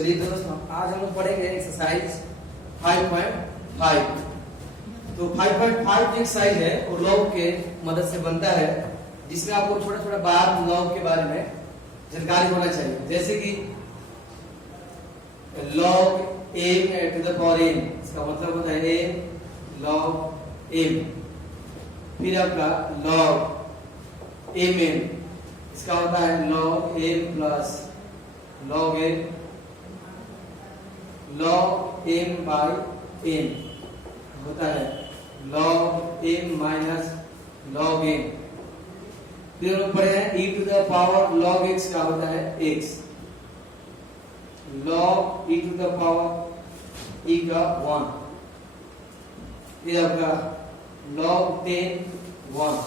चलिए दोस्तों, आज हम लोग पढ़ेंगे एक्सरसाइज 5.5। तो 5.5 जो एक्सरसाइज है वो लॉग के मदद से बनता है, जिसमें आपको थोड़ा थोड़ा बात लॉग के बारे में जानकारी होना चाहिए। जैसे कि log m to the power n, इसका मतलब होता है m log m। फिर आपका log mn, इसका होता है log m plus log n, log m by n होता है log m minus log n। फिर हम पढ़े हैं e to the power log x का होता है x, log e to the power e का 1, फिर आपका log 10 1,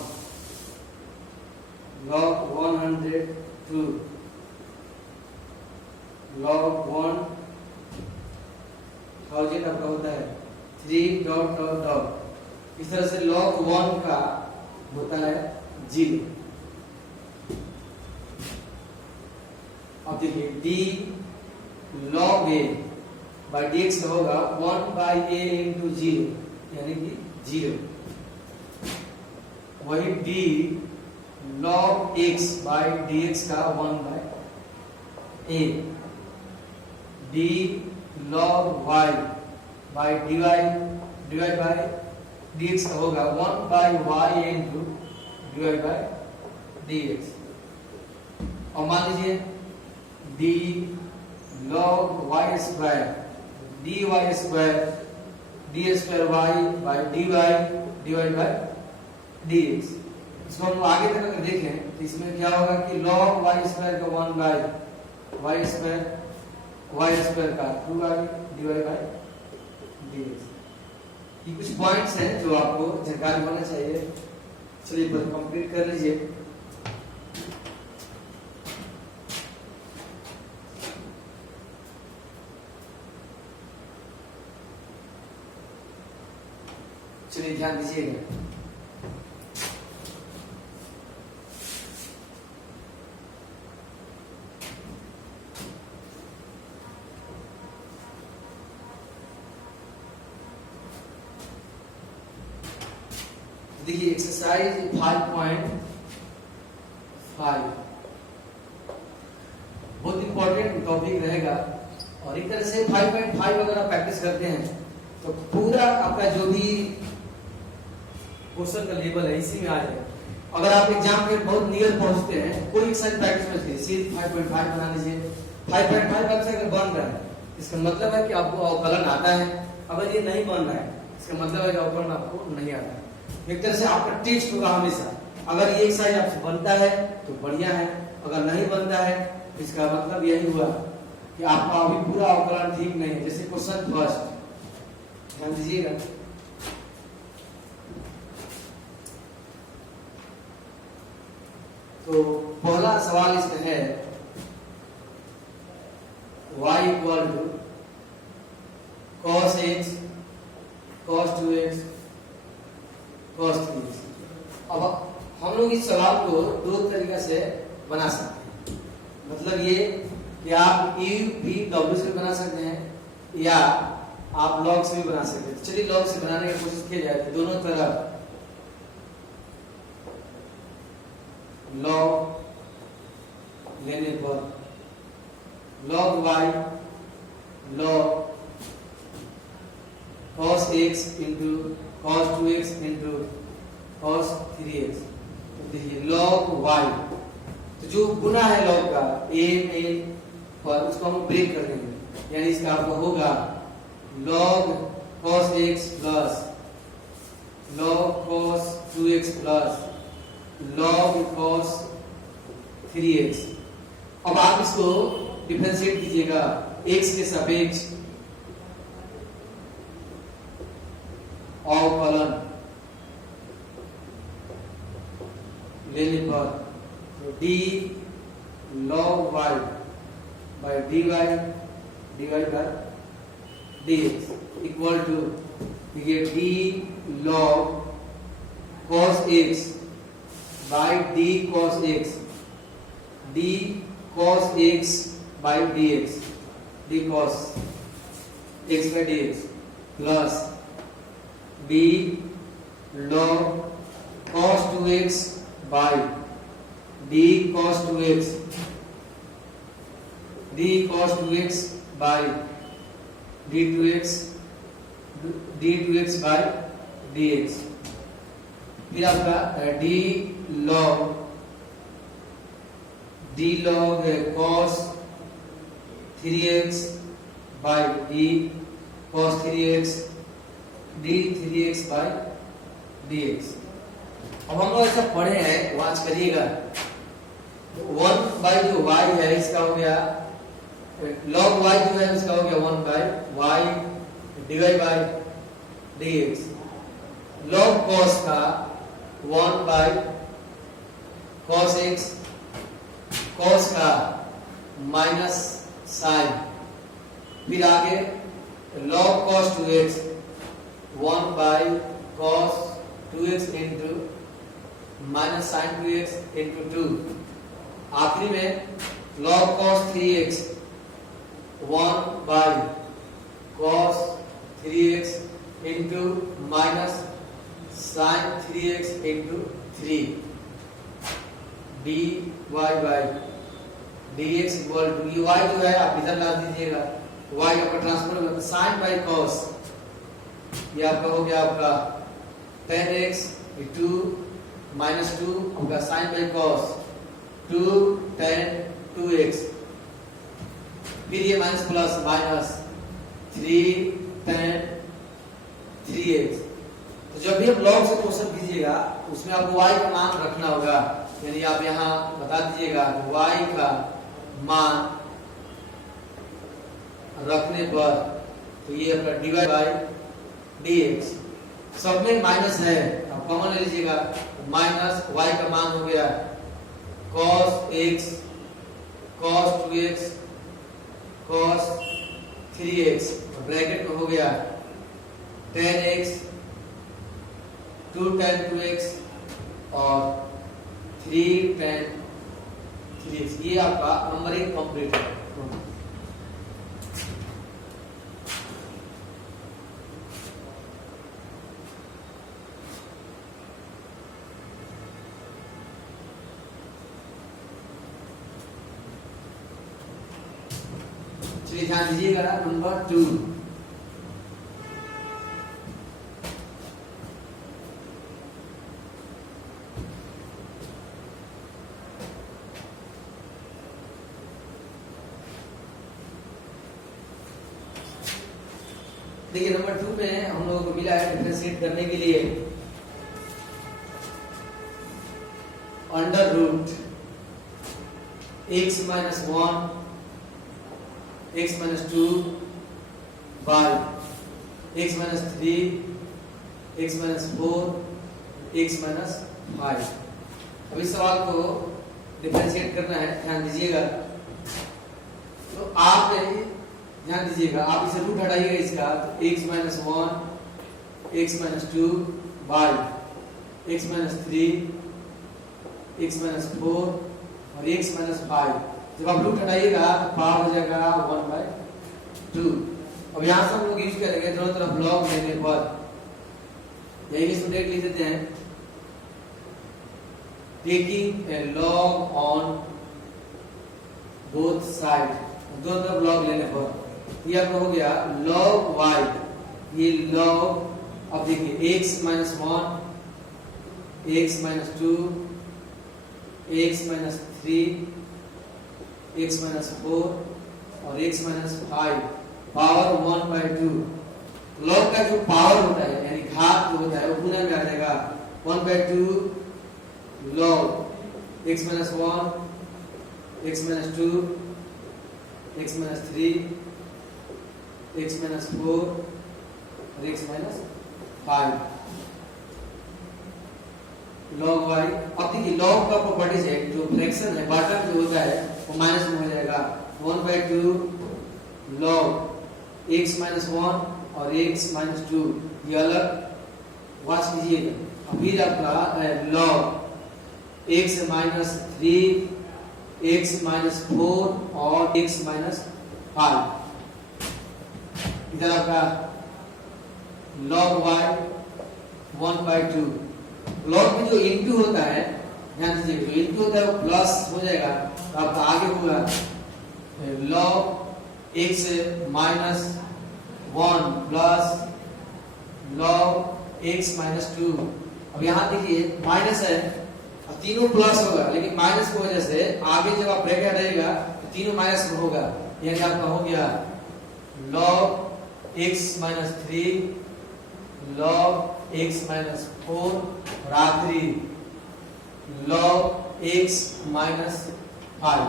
log 100 2, log 1000 आपका होता है 3 डॉट डॉट डॉट। इस तरह से log 1 का होता है 0। अब देखिए d log a by dx का होगा 1 by a into 0, यानी कि 0। वही d log x by dx का 1 by a, d log y by dy by dx का होगा 1 by y into dy by dx। और मान लीजिए d log y square dy square d square y by dy divided by dx। इसको हम आगे तक अगर देखें तो इसमें क्या होगा कि log y square का 1 by y square का 2y divided by dx। ये कुछ पॉइंट्स हैं जो आपको जानकारी होना चाहिए। चलिए कंप्लीट कर लीजिए। चलिए ध्यान दीजिएगा। देखिए एक्सरसाइज 5.5 बहुत इंपॉर्टेंट टॉपिक रहेगा, और एक तरह से 5.5 अगर आप प्रैक्टिस करते हैं तो पूरा आपका जो भी क्वेश्चन का लेवल है इसी में आ जाएगा। अगर आप एग्जाम में बहुत नियर पहुंचते हैं, कोई एक्सरसाइज प्रैक्टिस में सीधे 5.5 बना लीजिए। 5.5 आपसे अगर बन रहा है इसका मतलब है कि आपको अवकलन आता है। अगर ये नहीं बन रहा है इसका मतलब है कि अवकलन आपको नहीं आता है। एक तरह से आपका टेस्ट होगा हमेशा। अगर ये एक्सरसाइज आपसे बनता है तो बढ़िया है, अगर नहीं बनता है इसका मतलब यही हुआ कि आपका अभी पूरा अवकलन ठीक नहीं है। जैसे क्वेश्चन फर्स्ट ध्यान दीजिएगा। तो पहला सवाल इसमें है y equal to cos x cos 2x cos 3x। अब हम लोग इस सवाल को दो तरीके से बना सकते हैं। मतलब ये कि आप e भी w से बना सकते हैं या आप log से भी बना सकते हैं। चलिए log से बनाने की कोशिश की जाए। दोनों तरफ log लेने पर log y log cos x into cos 2x into cos 3x। तो देखिए log y, तो जो गुना है log का a पर उसको हम ब्रेक कर देंगे, यानी इसका आपको होगा log cos x plus log cos 2x plus log cos 3x। अब आप इसको डिफरेंशिएट कीजिएगा x के सापेक्ष अवकलन लेने पर d log y by dy divided by dx equal to ये d log cos x by d cos x, d cos x by dx। d cos x by dx plus d log cos 2x by d cos 2x by d2x by dx। फिर आपका d log cos 3x by d cos 3x d 3x by dx। अब हम लोग ऐसा पढ़े हैं, watch करिएगा। 1 by जो y है इसका हो गया log y जो है उसका हो गया 1 by y divide by dx। log cos का 1 बाई cos x, cos का माइनस साइन, फिर आगे log cos 2x 1 by cos 2x into minus sine 2x into 2। आखिरी में log cos 3x 1 by cos 3x into minus sine 3x into 3 dy by dx equal to ये y जो है आप इधर ला दीजिएगा, y आपका ट्रांसफर होगा साइन बाई cos, ये आपका हो गया आपका 10x 2 माइनस 2 होगा साइन बाई cos 2 10 2x, फिर ये माइनस प्लस माइनस 3 10 3x। तो जब भी आप लॉग से क्वेश्चन कीजिएगा उसमें आपको y का मान रखना होगा, यानी आप यहाँ बता दीजिएगा y का मान रखने पर तो ये अपना डिवाइड बाई dx। सब में माइनस है, आप कॉमन ले लीजिएगा, माइनस y का मान हो गया cos x cos 2x cos 3x, bracket में हो गया 10x 2 tan 2x और 3 tan 3x। ये आपका नंबर 1 कंप्लीट है। चलिए ध्यान दीजिएगा नंबर 2। देखिए नंबर 2 में हम लोगों को मिला है डिफरेंशिएट करने के लिए under root x minus 1 x minus 2 by x minus 3 x minus 4 x minus 5। अब इस सवाल को डिफरेंशिएट करना है, ध्यान दीजिएगा। तो आप ध्यान दीजिएगा, आप इसे रूट हटाइएगा इसका, तो x minus 1 x minus 2 by x minus 3 x minus 4 और x माइनस 5। जब आप रूट हटाइएगा तो पावर हो जाएगा 1 बाई 2। अब यहाँ से हम लोग यूज करेंगे दोनों तरफ लॉग लेने पर, यही इसमें लिख देते हैं taking a log on both side, दोनों तरफ लॉग लेने पर ये आपका हो गया log y, ये log अब देखिए x minus 1 x minus 2 x minus 3 x minus 4 और x minus 5 power 1 by 2। log का जो पावर होता है यानी घात जो होता है वो गुना में आ जाएगा 1 by 2 log x minus 1 x minus 2 x minus 3 x minus 4 और x माइनस 5 log y। अब देखिए log का प्रॉपर्टीज है, जो फ्रैक्शन है बाटर जो होता है वो माइनस में हो जाएगा 1 बाई 2 log x माइनस 1 और x माइनस 2, ये अलग वाच कीजिएगा। अब फिर आपका log x minus 3 x minus 4 और x माइनस 5। इधर आपका log y 1/2। log में जो इनटू होता है, ध्यान दीजिए, जो इनटू होता है वो प्लस हो जाएगा, तो आपका आगे होगा log x minus 1 plus log x minus 2। अब यहाँ देखिए माइनस है, अब तीनों प्लस होगा, लेकिन माइनस की वजह से आगे जब आप ब्रैकेट रहेगा तो तीनों माइनस में होगा, यानी आपका हो गया log x minus 3 log x minus 4 और आखिरी log x माइनस 5।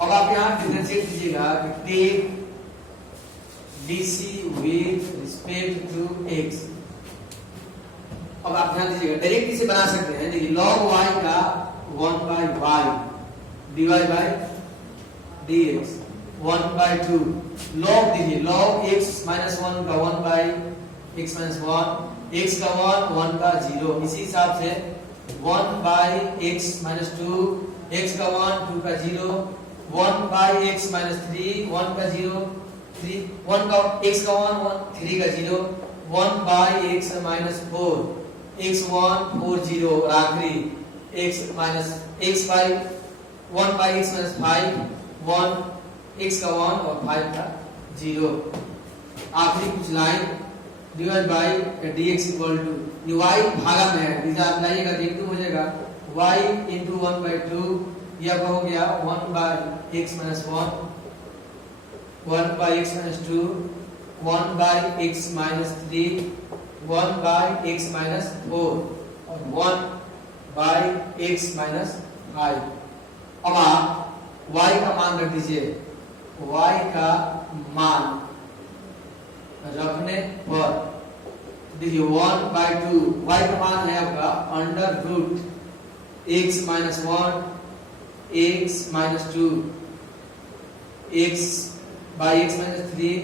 अब आप यहाँ डिफरेंशिएट कीजिएगा कि take dc with respect to x। अब आप ध्यान दीजिएगा, डायरेक्ट इसे बना सकते हैं। देखिए log y का 1/y dy by dx 1/2 log, देखिए log x माइनस 1 का 1/x माइनस 1, x का 1 का 0, इसी हिसाब से 1/x माइनस 2, x का 1 2 का 0, 1/x माइनस 3 1 का 0 3, 1 का x का 1 3 का 0, 1/x माइनस 4 x 1 4 0 और आखिरी x minus x by 1/x minus 5 1 x का 1 और 5 का 0। आखिरी कुछ line divide by dx equal to, ये y भागा में है, इसे आप लाइएगा तो इनटू हो जाएगा y into 1/2, ये आपका हो गया 1/x minus 1 1/x minus 2 1/x minus 3 1/x minus 4 और 1/x माइनस 5। अब आप y का मान रख दीजिए, y का मान रखने पर देखिए 1/2 y का मान है आपका under root x minus 1 x minus 2 x by x minus 3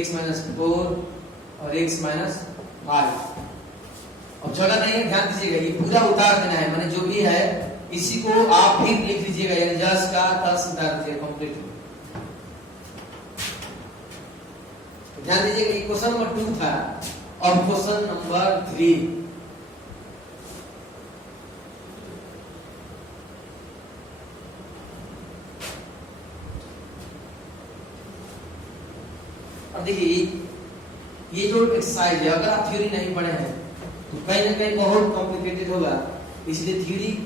x minus 4 और x माइनस 5। अब जगह नहीं है, ध्यान दीजिएगा, ये पूरा उतार देना है, माने जो भी है इसी को आप भी लिख लीजिएगा, यानी जस का तस उतार दीजिएगा कंप्लीट। ध्यान दीजिएगा कि क्वेश्चन नंबर 2 था, और क्वेश्चन नंबर 3 अब देखिए ये जो एक्सरसाइज है, अगर आप थ्योरी नहीं पढ़े हैं तो कहीं ना कहीं बहुत कॉम्प्लिकेटेड होगा, इसलिए थ्योरी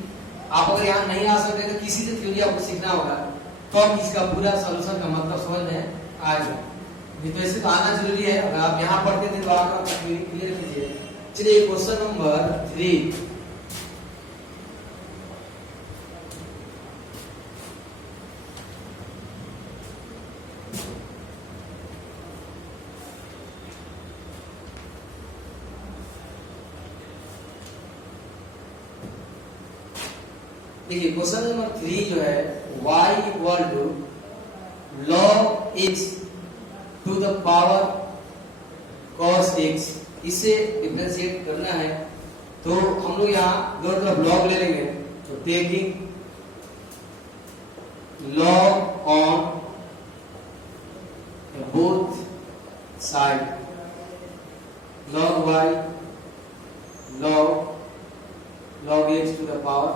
आप अगर यहाँ नहीं आ सकते तो किसी से थ्योरी आपको सीखना होगा, तो इसका पूरा सॉल्यूशन का मतलब समझ में आएगा। नहीं तो ऐसे तो आना जरूरी है, अगर आप यहाँ पढ़ते थे तो आप थ्योरी क्लियर कीजिए। चलिए क्वेश्चन नंबर 3, देखिए क्वेश्चन नंबर 3 जो है y equal to log x to the power cos x, इसे डिफरेंशिएट करना है, तो हम लोग यहाँ दोनों तरफ log ले लेंगे, तो taking log on both side log y log x to the power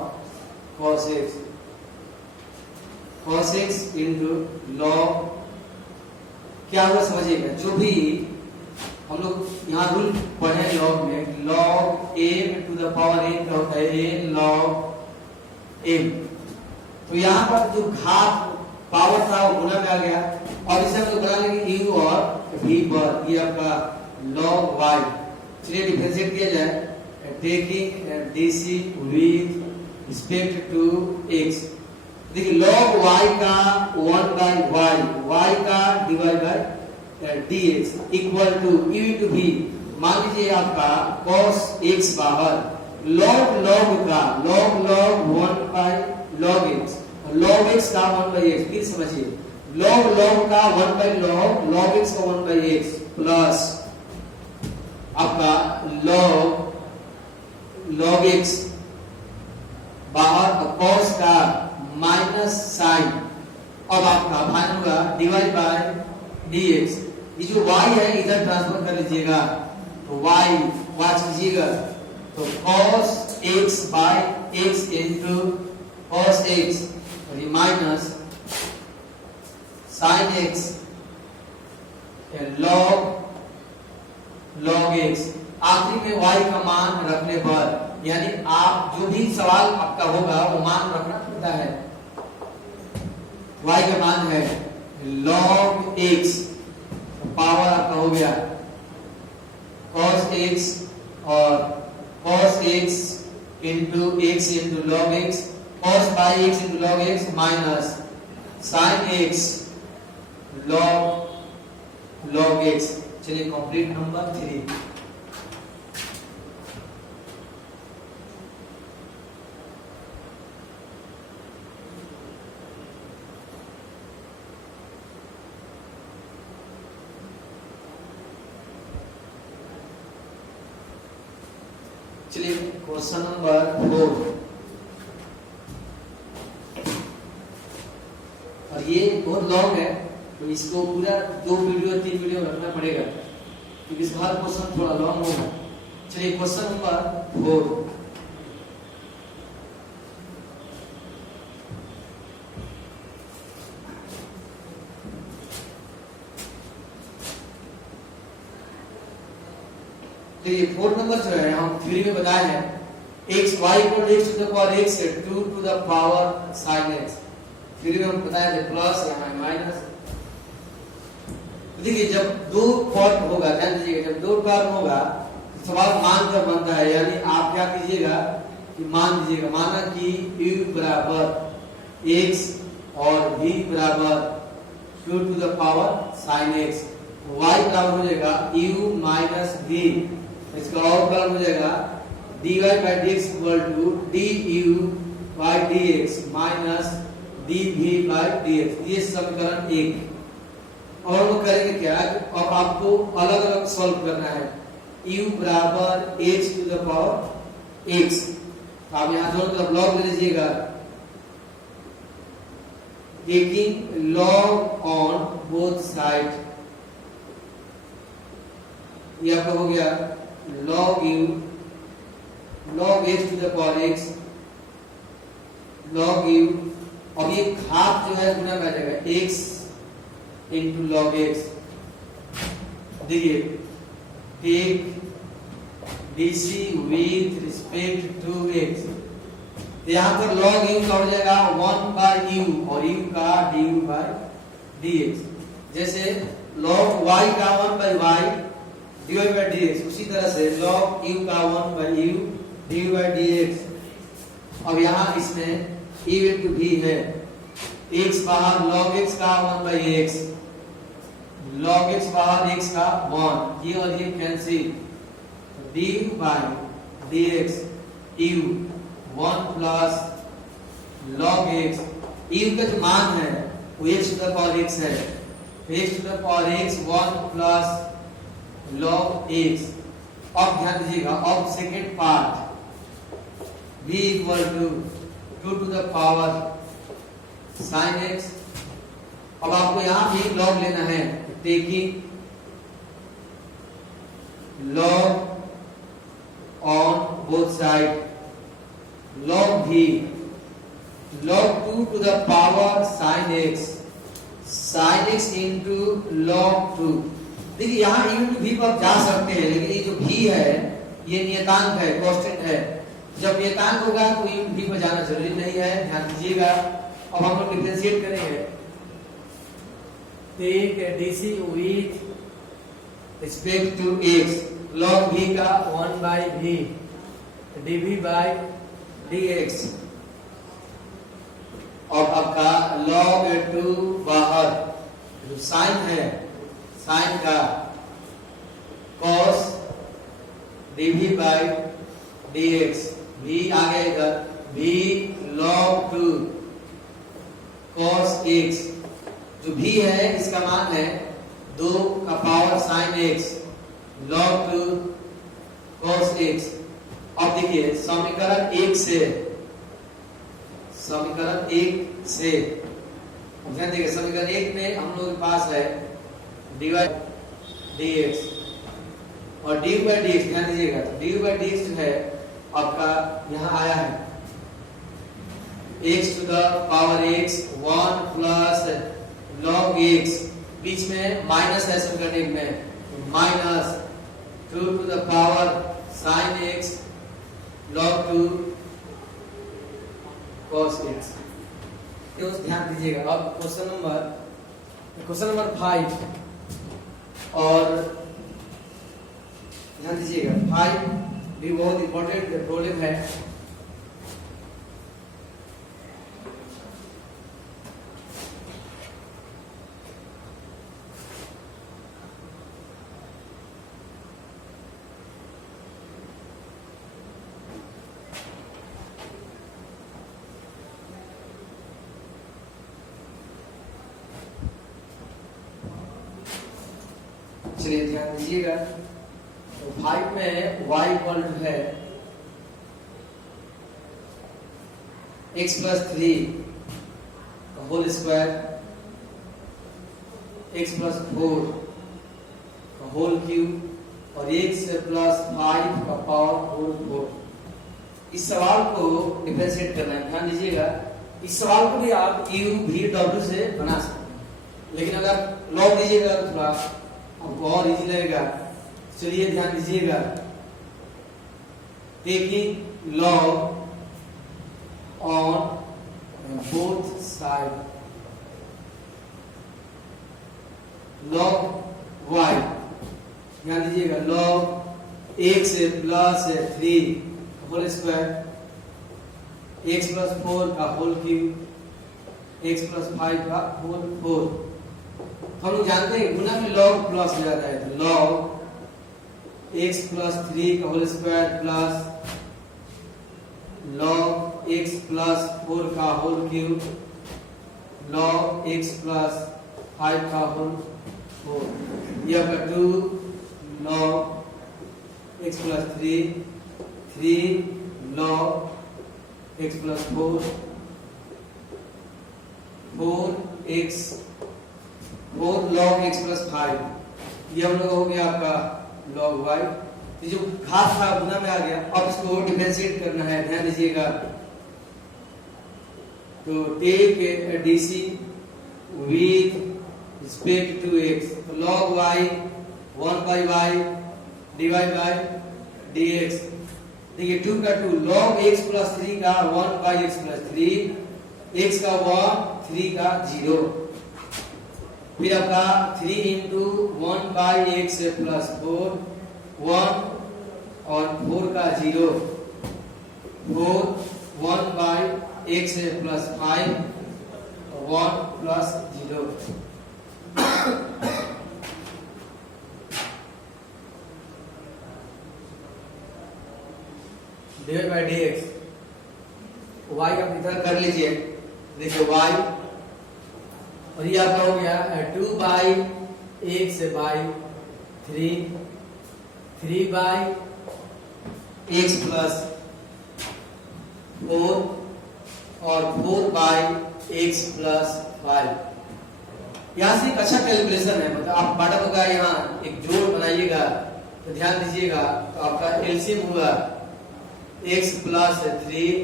cos x into log, क्या होगा समझिएगा, जो भी हम लोग यहाँ रूल पढ़े log में, log m to the power n का होता है n log m, तो यहाँ पर जो घात पावर था वो गुना में आ गया, और इसे हम लोग बना लेंगे u और v पर, ये आपका log y। चलिए डिफरेंशिएट किया जाए, taking dc with respect to x, देखिए log y का 1/y, y का divide by dx equal to u to v। मान लीजिए आपका cos x बाहर, log का log 1/log x, log x का 1/x, फिर समझिए log का 1/log x का 1/x प्लस आपका log x बाहर cos का माइनस साइन, अब आपका फाइनल होगा डिवाइड बाय dx, ये जो y है इधर ट्रांसफर कर लीजिएगा, तो y वाच कीजिएगा, तो cos x by x into cos x और ये minus sin x log x। आखिरी में y का मान रखने पर, यानी आप जो भी सवाल आपका होगा वो मान रखना पड़ता है। y का मान है log x, पावर आपका हो गया cos x और cos x into x into log x, cos by x into log x minus sin x log x। चलिए कंप्लीट नंबर 3। चलिए क्वेश्चन नंबर 4, और ये बहुत लॉन्ग है तो इसको पूरा 2 वीडियो 3 वीडियो रखना पड़ेगा क्योंकि इसका हर क्वेश्चन थोड़ा लॉन्ग होगा। चलिए क्वेश्चन नंबर 4, तो ये 4 नंबर जो है हम थ्योरी में बताए हैं x y equal x to the power x है 2 to the power sin x। Theory में हम बताए थे प्लस या माइनस। देखिए जब दो पॉट होगा, ध्यान दीजिएगा, जब दो टर्म होगा तो सवाल मान का बनता है, यानी आप क्या कीजिएगा कि मान दीजिएगा, माना कि u बराबर x और v बराबर 2 to the power sin x, y बराबर हो जाएगा u माइनस v, इसका अवकलन हो जाएगा dy by dx equal to du by dx minus dv by dx। ये समीकरण 1। और वो करेंगे क्या, अब आपको अलग अलग सॉल्व करना है। u बराबर h to the power x, तो आप यहाँ दोनों तरफ लॉग ले लीजिएगा, taking log on both side, ये आपका हो गया log u log h to the power x log u। अब ये घात जो है गुना कर जाएगा x इंटू log x। देखिए take dc with respect to x, यहाँ पर log u का हो जाएगा 1 बाई u और u का du बाई dx। जैसे log y का 1 by y dy by dx, उसी तरह से log u का 1 by u dy by dx। अब यहाँ इसमें u into v है, x बाहर log x का 1 by x, log x बाहर x का 1, ये और ये cancel, du by dx u 1 plus log x, u का जो मान है वो x to the power x है, x to the power x 1 plus log x। अब ध्यान दीजिएगा, अब second part v equal to 2 to the power sin x। अब आपको यहां भी log लेना है, taking log on both side, log v log 2 to the power sin x into log 2। देखिए यहाँ इवेंट v पर जा सकते हैं, लेकिन ये जो v है ये नियतांक है, कांस्टेंट है। जब नियतांक होगा तो इवेंट v पर जाना जरूरी नहीं है, ध्यान दीजिएगा। अब हम लोग डिफरेंशिएट करेंगे, take dc with respect to x, log v का 1 by v dv by dx। और आपका log 2 बाहर जो साइन है, साइन का cos dv by dx, v आ गया इधर, v log 2 cos x, जो v है इसका मान है 2 का power sin x log 2 cos x। अब देखिए समीकरण 1 से, समीकरण 1 से ध्यान देखिए, समीकरण 1 में हम लोग के पास है dy dx और du by dx ध्यान दीजिएगा, तो du by dx जो है आपका यहाँ आया है x to the power x 1 plus log x, बीच में माइनस है संकटक में, minus 2 to the power sin x log 2 cos x। ये उस ध्यान दीजिएगा। अब क्वेश्चन नंबर 5 और ध्यान दीजिएगा, 5 भी बहुत इंपॉर्टेंट प्रॉब्लम है। चलिए ध्यान दीजिएगा, तो 5 में y इक्वल टू है x प्लस 3 का होल स्क्वायर, x प्लस 4 का होल क्यूब और x प्लस 5 का पावर होल 4। इस सवाल को डिफरेंशिएट करना है, ध्यान दीजिएगा। इस सवाल को भी आप u v w से बना सकते हैं, लेकिन अगर लॉग दीजिएगा तो थोड़ा आपको और इजी लगेगा। चलिए ध्यान दीजिएगा, taking log on both side, log y, ध्यान दीजिएगा, log x plus 3 whole square, x plus 4 का होल क्यूब, x प्लस 5 का होल 4। हम लोग जानते हैं गुना में log प्लस हो जाता है, तो log x प्लस 3 का whole square plus log x plus 4 का whole cube log x plus 5 का होल 4, यह का 2 log x plus 3 log x plus 4 log x plus 5, ये हम लोग हो गया आपका log y। ये जो घात था गुना में आ गया, अब इसको डिफरेंशिएट करना है, ध्यान दीजिएगा। तो take dc with respect to x, तो log y 1 by y divide by dx। देखिए 2 का 2 log x प्लस 3 का 1 by x प्लस 3, x का 1 3 का 0, फिर आपका 3 इंटू 1 बाई x प्लस 4 1 और 4 का 0, 4 1 by x plus 5 1 plus 0। Divide by dx, y आप इधर कर लीजिए, देखिए y और ये आपका हो गया 2 by x by 3 by x plus 4 और 4 बाई x प्लस 5। यहाँ से एक अच्छा कैलकुलेशन है, मतलब आप बाटा होगा यहाँ एक जोड़ बनाइएगा, तो ध्यान दीजिएगा, तो आपका एलसीएम हुआ x प्लस 3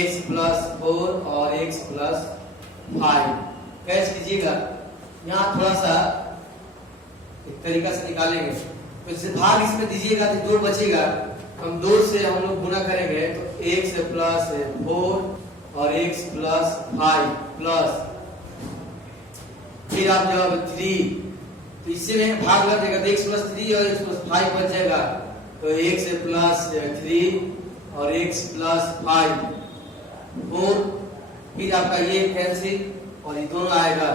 x प्लस 4 और x प्लस 5। कैच कीजिएगा, यहाँ थोड़ा सा एक तरीका से निकालेंगे, तो इसे भाग इसमें दीजिएगा तो 2 बचेगा, हम 2 से हम लोग गुना करेंगे तो x प्लस 4 और x प्लस 5 प्लस, फिर आप जब 3 तो इससे में भाग लग जाएगा, तो x प्लस 3 और x प्लस 5 बच जाएगा, तो x प्लस 3 और x प्लस 5 4, फिर आपका ये कैंसिल और ये दोनों आएगा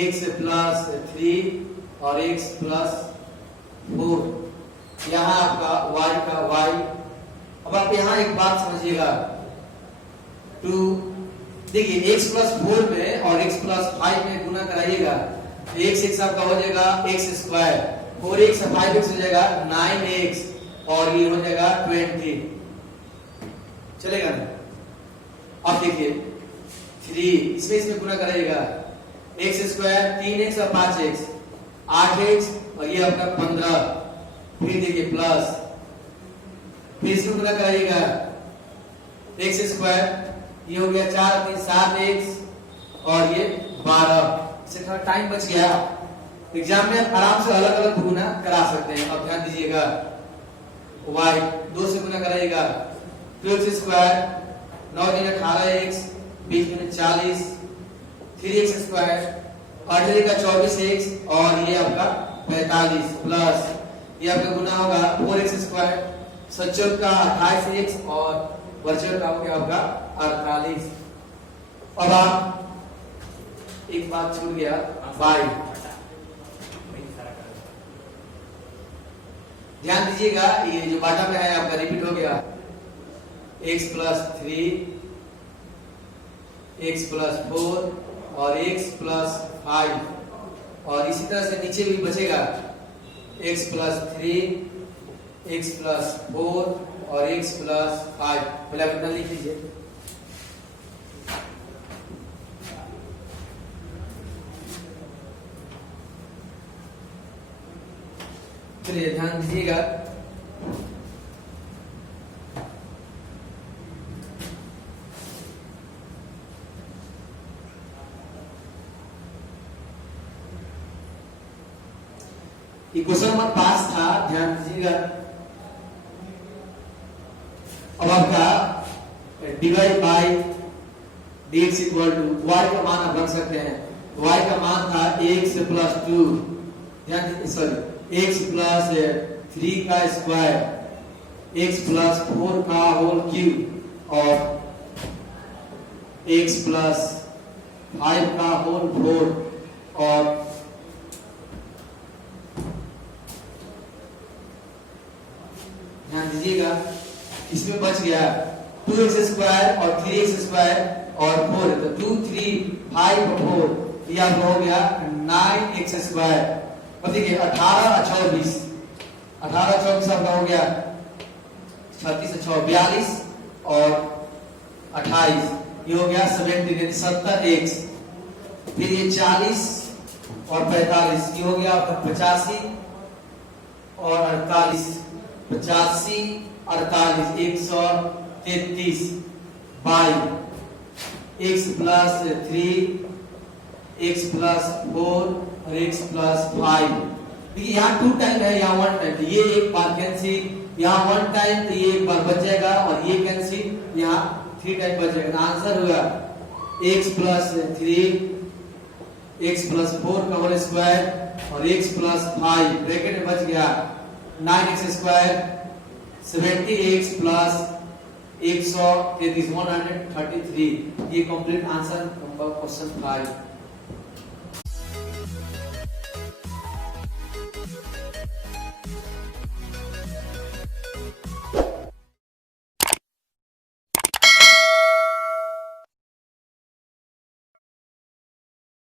x प्लस 3 और x प्लस 4, यहाँ आपका y का y। अब आप यहाँ एक बात समझिएगा, 2 देखिए x प्लस 4 में और x प्लस 5 में गुना कराइएगा, x आपका हो जाएगा x स्क्वायर, 4x 5x हो जाएगा 9x और ये हो जाएगा 20, चलेगा ना। अब देखिए 3 इसमें गुना कराइएगा, x स्क्वायर 3x और 5x 8x और ये आपका 15, फिर देखिए प्लस, फिर इसको गुना कराइएगा x स्क्वायर, ये हो गया 4 3 7x और ये 12, इससे थोड़ा टाइम बच गया। एग्जाम में आराम से अलग अलग गुना करा सकते हैं। अब ध्यान दीजिएगा, y 2 से गुना कराइएगा 12x square, 9 × 18x, 20 × 40, 3x square, 18 का 24x और ये आपका 45 प्लस ये आपका गुना होगा 4x स्क्वायर, 77 का 28x और वर्चुअल का हो गया आपका 48। अब आप एक बात छूट गया, y ध्यान दीजिएगा, ये जो बाटा में है आपका रिपीट हो गया x + 3, x + 4 और x + 5 और इसी तरह से नीचे भी बचेगा x + 3, x + 4 और x + 5। पहले आप इतना लिख लीजिए। चलिए ध्यान दीजिएगा, ये क्वेश्चन नंबर 5 था, ध्यान दीजिएगा। अब आपका डिवाइड बाय dx = y का मान आप रख सकते हैं। y का मान था x + 2, ध्यान सॉरी x + 3 का स्क्वायर, x + 4 का होल क्यूब और x + 5 का होल 4 और ध्यान दीजिएगा इसमें बच गया 2x स्क्वायर और 3x स्क्वायर और 4, तो 2 3 5 और 4 ये आपका हो गया 9x स्क्वायर। अब देखिए 18 और 24, 18 और 24 आपका हो गया 36 और 6 42 और 28, ये हो गया 70x। फिर ये 40 और 45, ये हो गया आपका 85 और 48, 85 48 133 बाई x + 3, x + 4 और x + 5। देखिए यहाँ 2 टाइम है, यहाँ 1 टाइम, ये एक बार कैंसिल, यहाँ 1 टाइम तो ये एक बार बच जाएगा और ये कैंसिल, यहाँ 3 टाइम बच जाएगा। आंसर होगा x + 3, x + 4 का होल स्क्वायर और x + 5 ब्रैकेट में बच गया 9x स्क्वायर, 70x + 133 133। ये कंप्लीट आंसर क्वेश्चन 5।